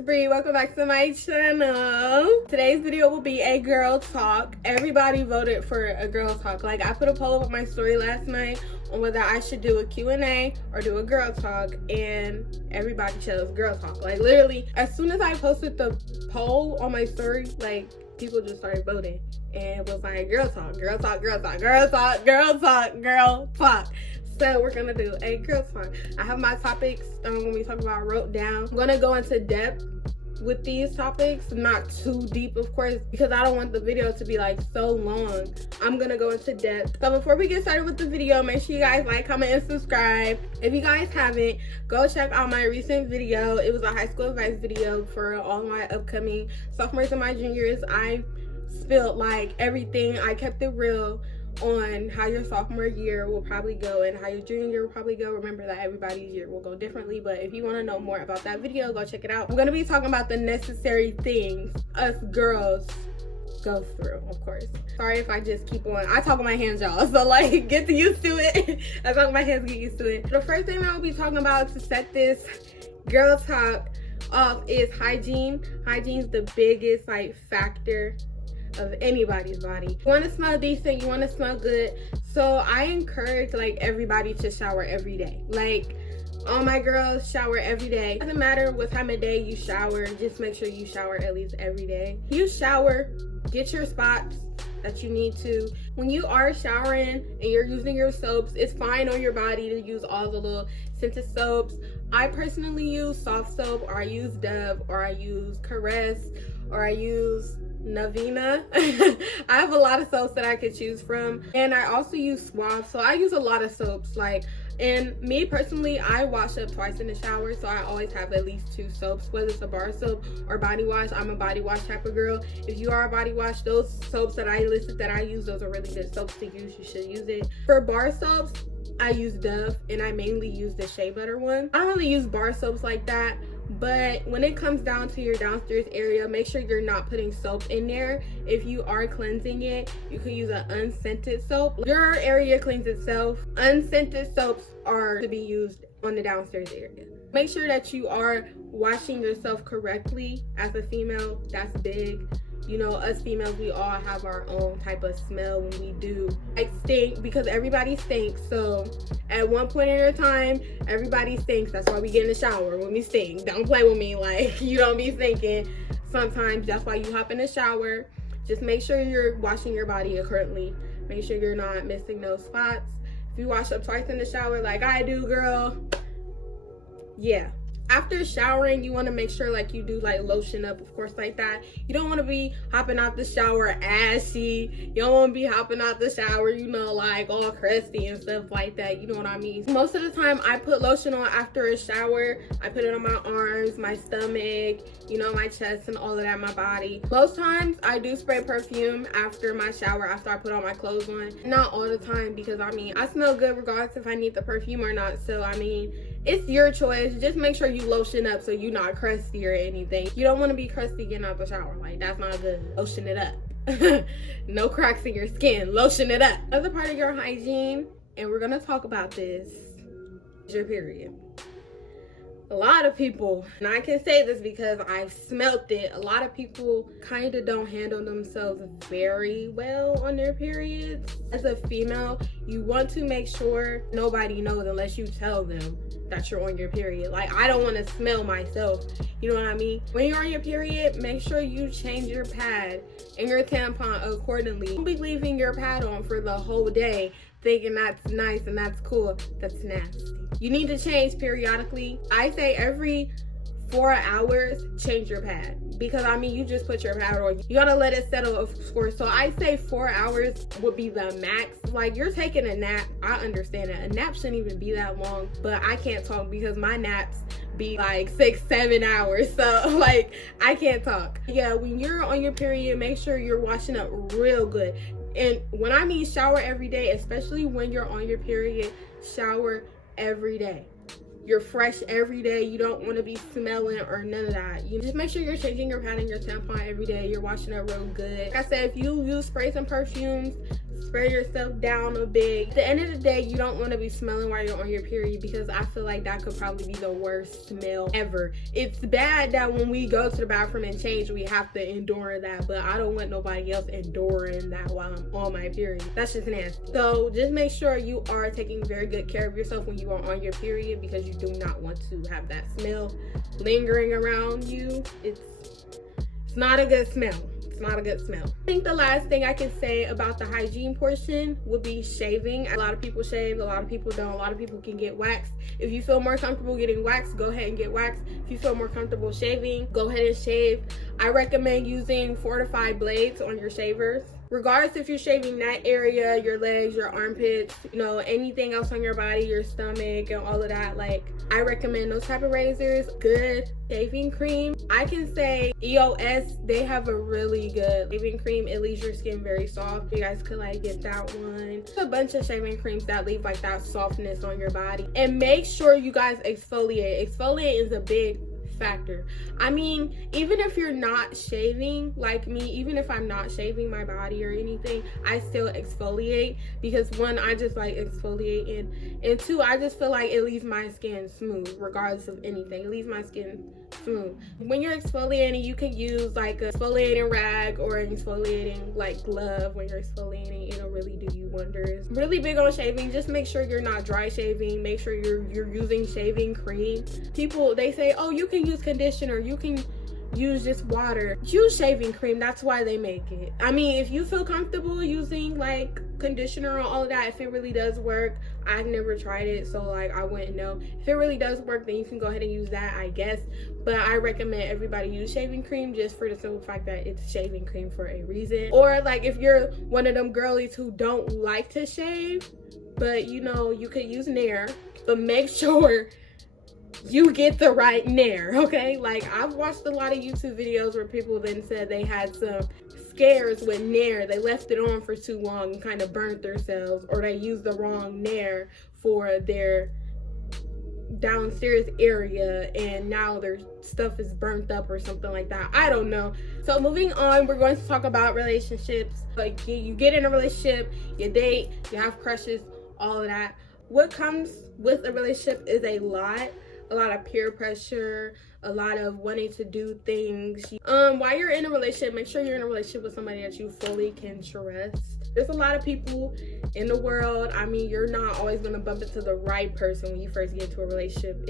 it's Bree. Welcome back to my channel. Today's video will be a girl talk. Everybody voted for a girl talk. Like, I put a poll up on my story last night on whether I should do a Q&A or do a girl talk, and everybody chose girl talk. Like, literally, as soon as I posted the poll on my story, like, people just started voting, and it was like girl talk, girl talk, girl talk, girl talk, girl talk, girl talk. So we're gonna do a girl talk. I have my topics when we talk about wrote down. I'm gonna go into depth with these topics, not too deep of course, because I don't want the video to be like so long. I'm gonna go into depth. So before we get started with the video, make sure you guys like, comment, and subscribe. If you guys haven't, go check out my recent video. It was a high school advice video for all my upcoming sophomores and my juniors. I spilled like everything. I kept it real on how your sophomore year will probably go and how your junior year will probably go. Remember that everybody's year will go differently, but if you want to know more about that video, go check it out. I'm going to be talking about the necessary things us girls go through, of course. Sorry if I just keep on. I talk with my hands, y'all, so like get used to it. I talk with my hands, get used to it. The first thing I'll be talking about to set this girl talk off is hygiene. Hygiene's the biggest like factor of anybody's body. You want to smell decent, you want to smell good, so I encourage like everybody to shower every day. Like, all my girls shower every day. Doesn't matter what time of day you shower, just make sure you shower at least every day. You shower, get your spots that you need to. When you are showering and you're using your soaps, it's fine on your body to use all the little scented soaps. I personally use soft soap, or I use Dove, or I use Caress, or I use Navina. I have a lot of soaps that I could choose from, and I also use Suave, so I use a lot of soaps. Like, and me personally, I wash up twice in the shower, so I always have at least 2 soaps, whether it's a bar soap or body wash. I'm a body wash type of girl. If you are a body wash, those soaps that I listed that I use, those are really good soaps to use. You should use it. For bar soaps, I use Dove, and I mainly use the shea butter one. I don't really use bar soaps like that, but when it comes down to your downstairs area, make sure you're not putting soap in there. If you are cleansing it, you could use an unscented soap. Your area cleans itself. Unscented soaps are to be used on the downstairs area. Make sure that you are washing yourself correctly. As a female, that's big. You know, us females, we all have our own type of smell when we do like stink, because everybody stinks. So at one point in your time, everybody stinks. That's why we get in the shower when we stink. Don't play with me, like, you don't be stinking sometimes. That's why you hop in the shower. Just make sure you're washing your body currently. Make sure you're not missing those spots. If you wash up twice in the shower like I do, girl, yeah. After showering, you want to make sure like you do like lotion up, of course, like that. You don't want to be hopping out the shower ashy. You don't want to be hopping out the shower, you know, like all crusty and stuff like that. You know what I mean? Most of the time I put lotion on after a shower. I put it on my arms, my stomach, you know, my chest and all of that, my body. Most times I do spray perfume after my shower, after I put all my clothes on. Not all the time, because I mean, I smell good regardless if I need the perfume or not. So I mean, it's your choice. Just make sure you lotion up so you're not crusty or anything. You don't want to be crusty getting out the shower. Like, that's not good. Lotion it up. No cracks in your skin. Lotion it up. Another part of your hygiene, and we're going to talk about this, is your period. A lot of people, and I can say this because I've smelt it, a lot of people kind of don't handle themselves very well on their periods. As a female, you want to make sure nobody knows unless you tell them that you're on your period. Like, I don't want to smell myself, you know what I mean? When you're on your period, make sure you change your pad and your tampon accordingly. Don't be leaving your pad on for the whole day thinking that's nice and that's cool. That's nasty. You need to change periodically. I say every 4 hours, change your pad, because I mean, you just put your pad on, you gotta let it settle, of course. So I say 4 hours would be the max. Like, you're taking a nap, I understand that a nap shouldn't even be that long, but I can't talk because my naps be like 6-7 hours, so like I can't talk. Yeah, when you're on your period, make sure you're washing up real good. And when I mean shower every day, especially when you're on your period, shower every day. You're fresh every day. You don't want to be smelling or none of that. You just make sure you're changing your pad and your tampon every day. You're washing it real good. Like I said, if you use sprays and perfumes, Spread yourself down a bit. At the end of the day, you don't want to be smelling while you're on your period, because I feel like that could probably be the worst smell ever. It's bad that when we go to the bathroom and change, we have to endure that, but I don't want nobody else enduring that while I'm on my period. That's just nasty. So just make sure you are taking very good care of yourself when you are on your period, because you do not want to have that smell lingering around you. It's not a good smell. Not a good smell. I think the last thing I can say about the hygiene portion would be shaving. A lot of people shave, a lot of people don't. A lot of people can get waxed. If you feel more comfortable getting waxed, go ahead and get waxed. If you feel more comfortable shaving, go ahead and shave. I recommend using 4 to 5 blades on your shavers. Regardless if you're shaving that area, your legs, your armpits, you know, anything else on your body, your stomach and all of that, like, I recommend those type of razors. Good shaving cream. I can say EOS, they have a really good shaving cream. It leaves your skin very soft. You guys could like get that one. There's a bunch of shaving creams that leave like that softness on your body. And make sure you guys exfoliate. Exfoliate is a big factor. I mean, even if you're not shaving like me, even if I'm not shaving my body or anything, I still exfoliate, because one, I just like exfoliating, and two, I just feel like it leaves my skin smooth regardless of anything. It leaves my skin smooth. When you're exfoliating, you can use like a exfoliating rag or an exfoliating like glove. When you're exfoliating, it'll really do you wonders. Really big on shaving. Just make sure you're not dry shaving. Make sure you're using shaving cream. People, they say, oh, you can use conditioner, you can use just water. Use shaving cream. That's why they make it. I mean, if you feel comfortable using like conditioner and all of that, if it really does work, I've never tried it, so like I wouldn't know. If it really does work, then you can go ahead and use that, I guess. But I recommend everybody use shaving cream, just for the simple fact that it's shaving cream for a reason. Or like if you're one of them girlies who don't like to shave, but you know, you could use Nair, but make sure you get the right Nair, okay? Like, I've watched a lot of YouTube videos where people then said they had some scares with Nair. They left it on for too long and kind of burnt themselves, or they used the wrong Nair for their downstairs area and now their stuff is burnt up or something like that. I don't know. So moving on, we're going to talk about relationships. Like, you get in a relationship, you date, you have crushes, all of that. What comes with a relationship is a lot of peer pressure, a lot of wanting to do things. While you're in a relationship, make sure you're in a relationship with somebody that you fully can trust. There's a lot of people in the world. I mean, you're not always going to bump into the right person when you first get into a relationship.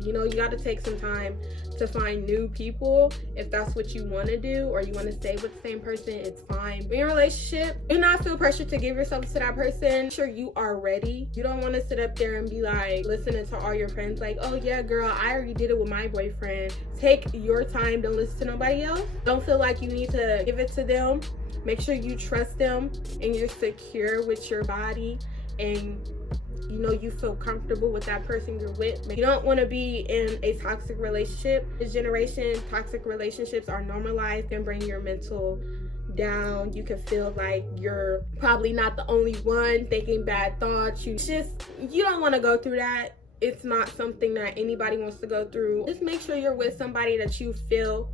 You know, you got to take some time to find new people if that's what you want to do, or you want to stay with the same person. It's fine. In a relationship, do not feel pressure to give yourself to that person. Make sure you are ready. You don't want to sit up there and be like listening to all your friends like, oh yeah girl, I already did it with my boyfriend. Take your time. Don't listen to nobody else. Don't feel like you need to give it to them. Make sure you trust them and you're secure with your body, and you know you feel comfortable with that person you're with. You don't want to be in a toxic relationship. This generation, toxic relationships are normalized and bring your mental down. You can feel like you're probably not the only one thinking bad thoughts. You don't want to go through that. It's not something that anybody wants to go through. Just make sure you're with somebody that you feel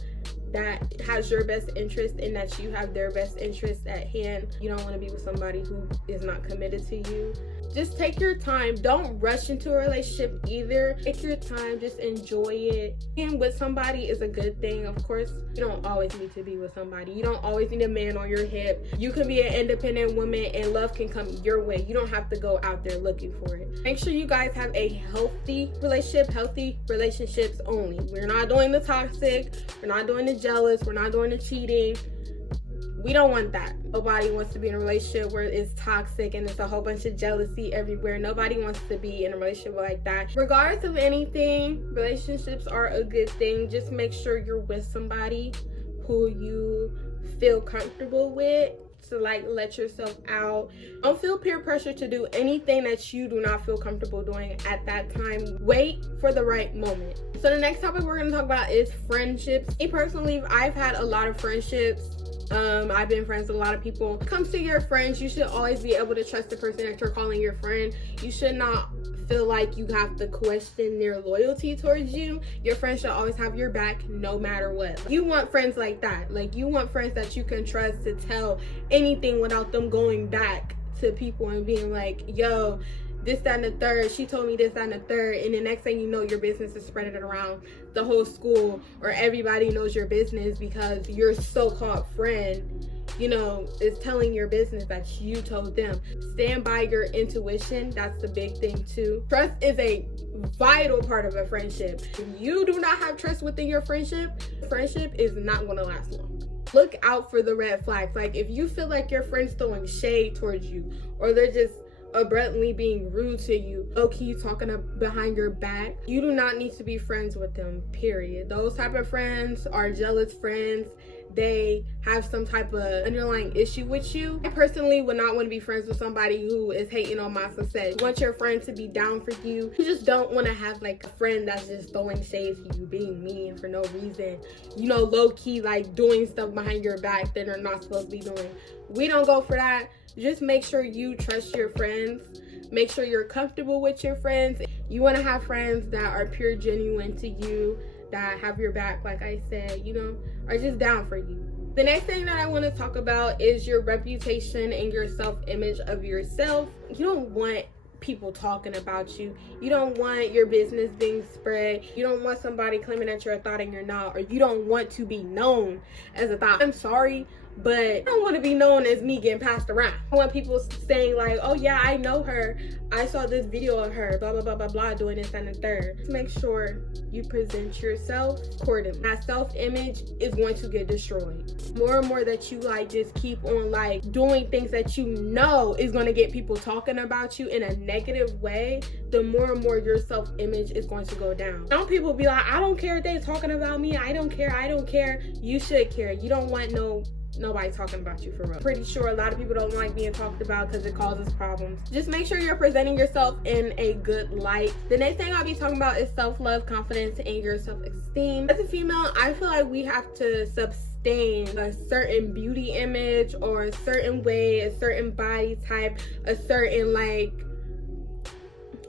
that has your best interest and that you have their best interest at hand. You don't want to be with somebody who is not committed to you. Just take your time. Don't rush into a relationship either. Take your time. Just enjoy it. Being with somebody is a good thing. Of course, you don't always need to be with somebody. You don't always need a man on your hip. You can be an independent woman and love can come your way. You don't have to go out there looking for it. Make sure you guys have a healthy relationship. Healthy relationships only. We're not doing the toxic. We're not doing the jealous. We're not doing the cheating. We don't want that. Nobody wants to be in a relationship where it's toxic and it's a whole bunch of jealousy everywhere. Nobody wants to be in a relationship like that. Regardless of anything, relationships are a good thing. Just make sure you're with somebody who you feel comfortable with, to like let yourself out. Don't feel peer pressure to do anything that you do not feel comfortable doing at that time. Wait for the right moment. So the next topic we're going to talk about is friendships. Me personally, I've had a lot of friendships. I've been friends with a lot of people. When it comes to your friends, you should always be able to trust the person that you're calling your friend. You should not feel like you have to question their loyalty towards you. Your friends should always have your back no matter what. You want friends like that. Like, you want friends that you can trust to tell anything without them going back to people and being like, yo, this, that, and the third, she told me this, that, and the third, and the next thing you know, your business is spreading around the whole school, or everybody knows your business because your so-called friend, you know, is telling your business that you told them. Stand by your intuition. That's the big thing too. Trust is a vital part of a friendship. If you do not have trust within your friendship is not going to last long. Look out for the red flags. Like, if you feel like your friend's throwing shade towards you, or they're just abruptly being rude to you, low-key talking behind your back, you do not need to be friends with them, period. Those type of friends are jealous friends. They have some type of underlying issue with you. I personally would not want to be friends with somebody who is hating on my success. You want your friend to be down for you. You just don't want to have like a friend that's just throwing shade to you, being mean for no reason, you know, low-key like doing stuff behind your back that they're not supposed to be doing. We don't go for that. Just make sure you trust your friends. Make sure you're comfortable with your friends. You want to have friends that are pure, genuine to you, that have your back, like I said, you know, are just down for you. The next thing that I want to talk about is your reputation and your self-image of yourself. You don't want people talking about you. You don't want your business being spread. You don't want somebody claiming that you're a thought and you're not, or you don't want to be known as a thought. I'm sorry, but I don't want to be known as me getting passed around. I want people saying like, oh yeah, I know her, I saw this video of her, blah blah blah blah blah, doing this and the third. Just make sure you present yourself accordingly. That self-image is going to get destroyed. More and more that you like just keep on like doing things that you know is going to get people talking about you in a negative way, the more and more your self-image is going to go down. Some people be like, I don't care if they talking about me, I don't care. You should care. You don't want nobody talking about you for real. Pretty sure a lot of people don't like being talked about because it causes problems. Just make sure you're presenting yourself in a good light. The next thing I'll be talking about is self-love, confidence, and your self-esteem. As a female, I feel like we have to sustain a certain beauty image, or a certain way, a certain body type, a certain like,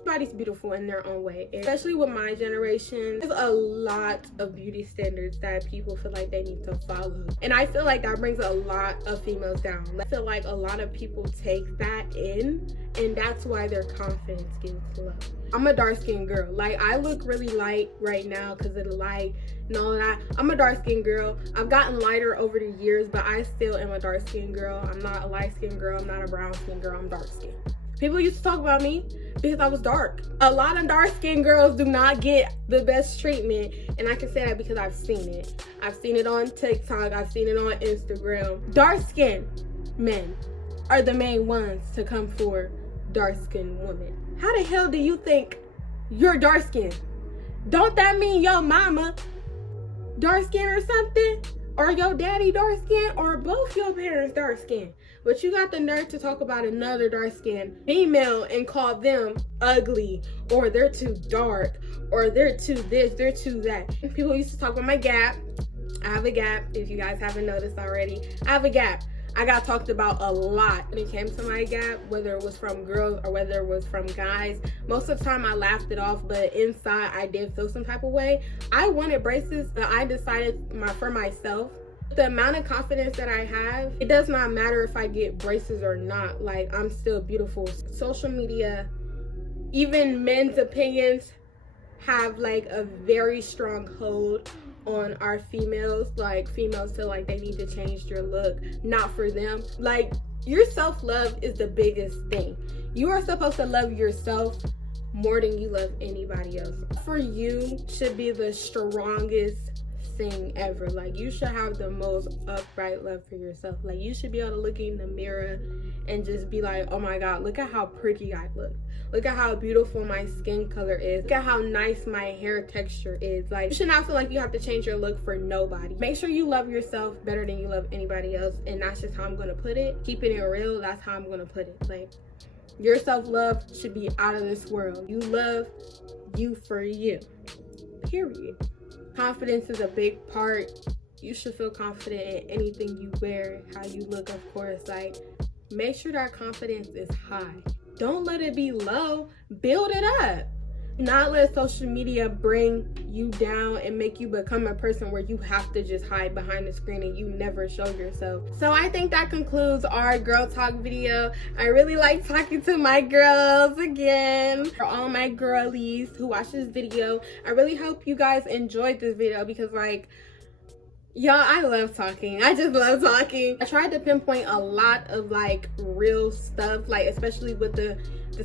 everybody's beautiful in their own way. Especially with my generation, there's a lot of beauty standards that people feel like they need to follow, and I feel like that brings a lot of females down. I feel like a lot of people take that in, and that's why their confidence gets low. I'm a dark-skinned girl. Like, I look really light right now because of the light and all that. I'm a dark-skinned girl. I've gotten lighter over the years, but I still am a dark-skinned girl. I'm not a light-skinned girl. I'm not a brown-skinned girl. I'm dark-skinned. People used to talk about me because I was dark. A lot of dark-skinned girls do not get the best treatment, and I can say that because I've seen it. I've seen it on TikTok. I've seen it on Instagram. Dark-skinned men are the main ones to come for dark-skinned women. How the hell do you think you're dark-skinned? Don't that mean your mama dark-skinned or something? Or your daddy dark-skinned? Or both your parents dark-skinned? But you got the nerve to talk about another dark-skinned female and call them ugly, or they're too dark, or they're too this, they're too that. People used to talk about my gap. I have a gap, if you guys haven't noticed already. I have a gap. I got talked about a lot when it came to my gap, whether it was from girls or whether it was from guys. Most of the time I laughed it off, but inside I did feel some type of way. I wanted braces, but I decided for myself, the amount of confidence that I have, it does not matter if I get braces or not. Like, I'm still beautiful. Social media, even men's opinions, have like a very strong hold on our females. Like, females feel like they need to change their look, not for them. Like, your self-love is the biggest thing. You are supposed to love yourself more than you love anybody else. For you should be the strongest thing ever. Like, you should have the most upright love for yourself. Like, you should be able to look in the mirror and just be like, oh my god, look at how pretty I look, look at how beautiful my skin color is, look at how nice my hair texture is. Like, you should not feel like you have to change your look for nobody. Make sure you love yourself better than you love anybody else, and that's just how I'm gonna put it. Keeping it real, that's how I'm gonna put it. Like, your self-love should be out of this world. You love you for you, period. Confidence is a big part. You should feel confident in anything you wear, how you look, of course. Like, make sure that confidence is high. don't let it be low. Build it up. Not let social media bring you down and make you become a person where you have to just hide behind the screen and you never show yourself. So I think that concludes our girl talk video. I really like talking to my girls again. For all my girlies who watch this video, I really hope you guys enjoyed this video because, like, y'all, I love talking. I just love talking. I tried to pinpoint a lot of like real stuff, like especially with the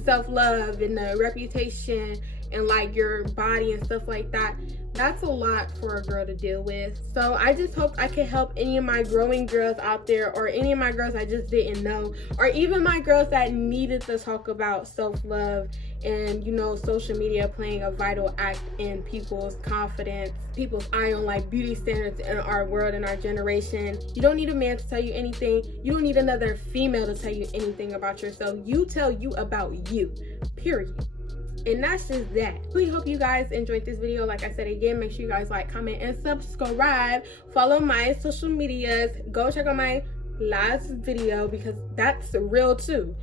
self-love and the reputation and like your body and stuff like that. That's a lot for a girl to deal with. So I just hope I can help any of my growing girls out there, or any of my girls I just didn't know, or even my girls that needed to talk about self-love and, you know, social media playing a vital act in people's confidence, people's eye on like beauty standards in our world and our generation. You don't need a man to tell you anything. You don't need another female to tell you anything about yourself. You tell you about you, period. And that's just that. We hope you guys enjoyed this video. Like I said again, make sure you guys like, comment, and subscribe. Follow my social medias. Go check out my last video because that's real too.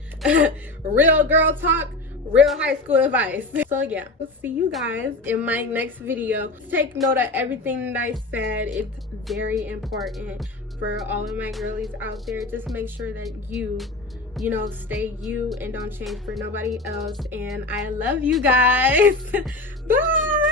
Real girl talk, real high school advice. So yeah, we'll see you guys in my next video. Take note of everything that I said. It's very important for all of my girlies out there. Just make sure that you know, stay you and don't change for nobody else. And I love you guys. Bye.